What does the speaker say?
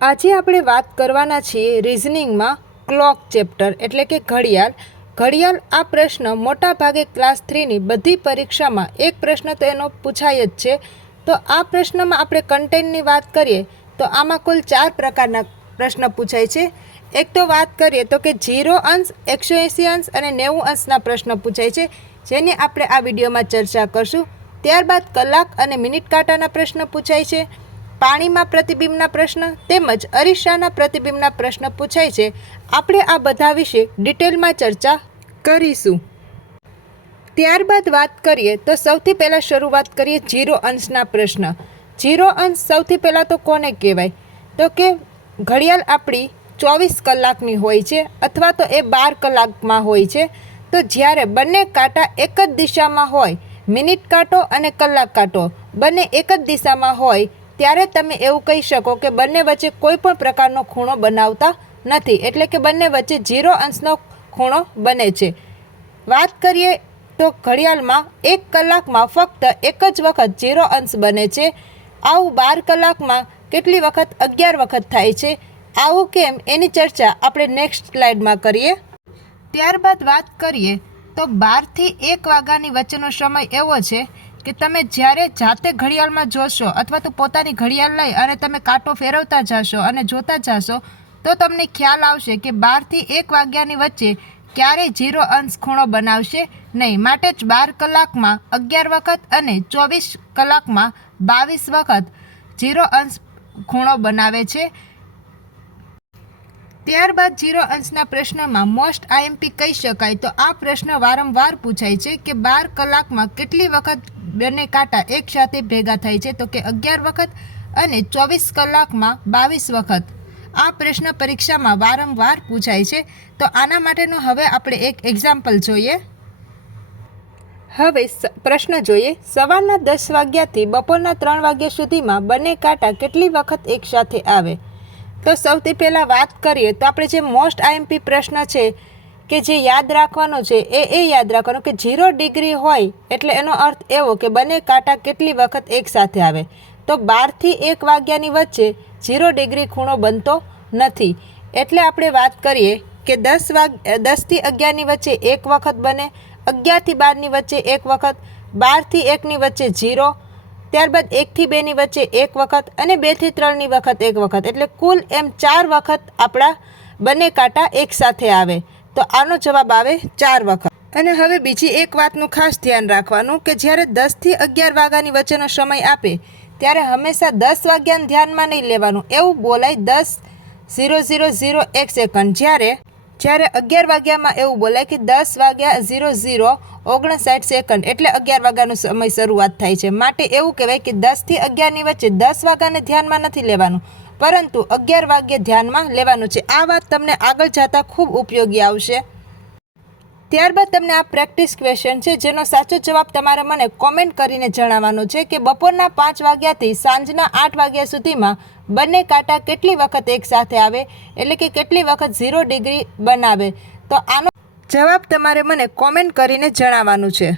આજે આપણે વાત કરવાના છીએ રિઝનિંગમાં ક્લોક ચેપ્ટર એટલે કે ઘડિયાળ. ઘડિયાળ આ પ્રશ્ન મોટા ભાગે ક્લાસ 3ની બધી પરીક્ષામાં એક પ્રશ્ન તો એનો પૂછાય જ છે. તો આ પ્રશ્નમાં આપણે કન્ટેન્ટની વાત કરીએ તો આમાં કુલ 4 પ્રકારના પ્રશ્ન પૂછાય છે. એક તો વાત કરીએ તો કે 0 અંશ, 180 અંશ અને 90 અંશના પ્રશ્ન પૂછાય છે, જેની આપણે આ વિડીયોમાં ચર્ચા કરશું. ત્યારબાદ કલાક અને મિનિટ કાંટાના પ્રશ્ન પૂછાય છે, પાણીમાં પ્રતિબિંબના પ્રશ્ન તેમજ અરીસાના પ્રતિબિંબના પ્રશ્ન પૂછાય છે. આપણે આ બધા વિશે ડિટેલમાં ચર્ચા કરીશું. ત્યારબાદ વાત કરીએ તો સૌથી પહેલાં શરૂઆત કરીએ 0 અંશના પ્રશ્ન. 0 અંશ સૌથી પહેલાં તો કોને કહેવાય? તો કે ઘડિયાળ આપણી 24 કલાકની હોય છે અથવા તો એ 12 કલાકમાં હોય છે. તો જ્યારે બંને કાંટા એક જ દિશામાં હોય, મિનિટ કાંટો અને કલાક કાંટો બંને એક જ દિશામાં હોય, ત્યારે તમે એવું કહી શકો કે બંને વચ્ચે કોઈ પણ પ્રકારનો ખૂણો બનાવતા નથી, એટલે કે બંને વચ્ચે 0 અંશનો ખૂણો બને છે. વાત કરીએ તો ઘડિયાળમાં 1 કલાકમાં ફક્ત એક જ વખત 0 અંશ બને છે. આવું 12 કલાકમાં કેટલી વખત? 11 વખત થાય છે. આવું કેમ એની ચર્ચા આપણે નેક્સ્ટ સ્લાઇડમાં કરીએ. ત્યારબાદ વાત કરીએ તો 12 થી 1 વાગ્યાની વચ્ચેનો સમય એવો છે કે તમે જ્યારે જાતે ઘડિયાળમાં જોશો અથવા તો પોતાની ઘડિયાળ લઈ અને તમે કાંટો ફેરવતા જશો અને જોતા જશો તો તમને ખ્યાલ આવશે કે 12 થી 1 વાગ્યાની વચ્ચે ક્યારેય 0 અંશ ખૂણો બનાવશે નહીં. માટે જ 12 કલાકમાં 11 વખત અને 24 કલાકમાં 22 વખત 0 અંશ ખૂણો બનાવે છે. ત્યારબાદ 0 અંશના પ્રશ્નમાં મોસ્ટ આઈએમપી કહી શકાય તો આ પ્રશ્ન વારંવાર પૂછાય છે કે 12 કલાકમાં કેટલી વખત બંને કાંટા એકસાથે ભેગા થાય છે? તો કે 11 વખત અને 24 કલાકમાં 22 વખત. આ પ્રશ્ન પરીક્ષામાં વારંવાર પૂછાય છે. તો આના માટેનું હવે આપણે એક એક્ઝામ્પલ જોઈએ. હવે પ્રશ્ન જોઈએ. સવારના 10 વાગ્યાથી બપોરના 3 વાગ્યા સુધીમાં બંને કાંટા કેટલી વખત એકસાથે આવે? તો સૌથી પહેલાં વાત કરીએ તો આપણે જે મોસ્ટ આઈએમપી પ્રશ્ન છે કે જે યાદ રાખવાનો છે એ યાદ રાખવાનો કે 0 ડિગ્રી હોય એટલે એનો અર્થ એવો કે બંને કાંટા કેટલી વખત એકસાથે આવે. તો 12 થી 1 વાગ્યાની વચ્ચે 0 ડિગ્રી ખૂણો બનતો નથી. એટલે આપણે વાત કરીએ કે 10 થી 11ની વચ્ચે 1 વખત બને, 11 થી 12ની વચ્ચે 1 વખત, 12 થી 1ની વચ્ચે 0, ત્યારબાદ 1 થી 2ની વચ્ચે 1 વખત અને 2 થી 3ની વખત 1 વખત. એટલે કુલ એમ 4 વખત આપણા બંને કાંટા એકસાથે આવે. તો આનો જવાબ આવે 4 વખત. અને હવે બીજી એક વાતનું ખાસ ધ્યાન રાખવાનું કે જ્યારે 10 થી 11 વાગ્યાની વચ્ચેનો સમય આપે ત્યારે હંમેશા 10 વાગ્યાને ધ્યાનમાં નહીં લેવાનું. એવું બોલાય 10:00:01 સેકન્ડ, જ્યારે 11 વાગ્યામાં એવું બોલાય કે 10:00:59 સેકન્ડ, એટલે 11 વાગ્યાનો સમય શરૂઆત થાય છે. માટે એવું કહેવાય કે 10 થી 11ની વચ્ચે 10 વાગ્યાને ધ્યાનમાં નથી લેવાનું, પરંતુ 11 વાગ્યે ધ્યાનમાં લેવાનું છે. આ વાત તમને આગળ જતાં ખૂબ ઉપયોગી આવશે. ત્યારબાદ તમને આ પ્રેક્ટિસ ક્વેશ્ચન છે જેનો સાચો જવાબ તમારે મને કોમેન્ટ કરીને જણાવવાનો છે કે બપોરના 5 વાગ્યાથી સાંજના 8 વાગ્યા સુધીમાં બંને કાંટા કેટલી વખત એકસાથે આવે, એટલે કે કેટલી વખત 0 ડિગ્રી બનાવે. તો આનો જવાબ તમારે મને કોમેન્ટ કરીને જણાવવાનું છે.